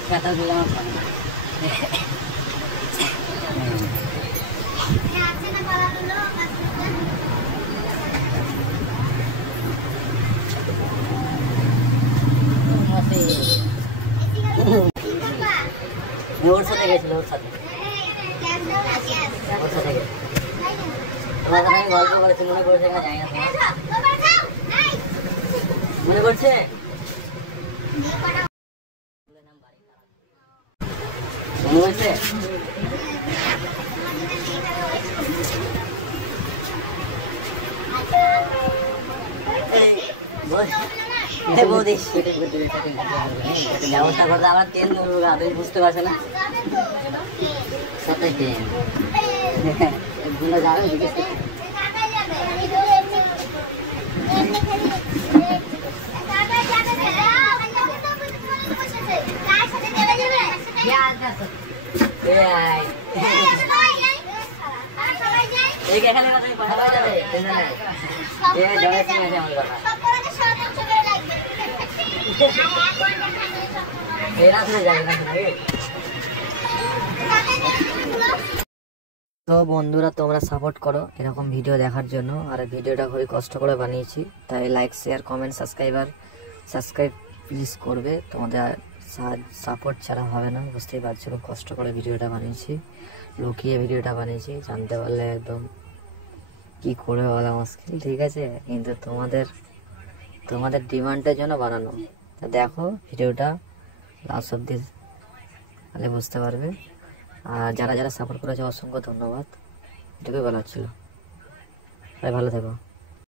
kata bilang apa? ওর সাথে গেছিল ওর সাথে তোমার সাথে আমি গল্প করেছি মনে করছে না জানি না মনে করছে মনে করছে বৌদি ব্যবস্থা করতে আমরা ট্রেন ধরবো তুমি বুঝতে পারছো না সবটাই ট্রেন যাবে এখানে কথা বলা যাবে জলের সঙ্গে আছে আমার কথা তো বন্ধুরা তোমরা সাপোর্ট করো এরকম ভিডিও দেখার জন্য আর ভিডিওটা খুবই কষ্ট করে বানিয়েছি তাই like share comment subscribe please করবে তোমাদের সাপোর্ট ছাড়া হবে না বুঝতেই পারছো খুব কষ্ট করে ভিডিওটা বানিয়েছি লুকিয়ে ভিডিওটা বানিয়েছি জানতে পারলে একদম কি করে বলা মুশকিল ঠিক আছে কিন্তু তোমাদের ডিমান্ডের জন্য বানানো তা দেখো ভিডিওটা লাস্ট অব্দি তাহলে বুঝতে পারবে আর যারা সাপোর্ট করেছে অসংখ্য ধন্যবাদ এটুকুই বলার ছিল সবাই ভালো থেকো।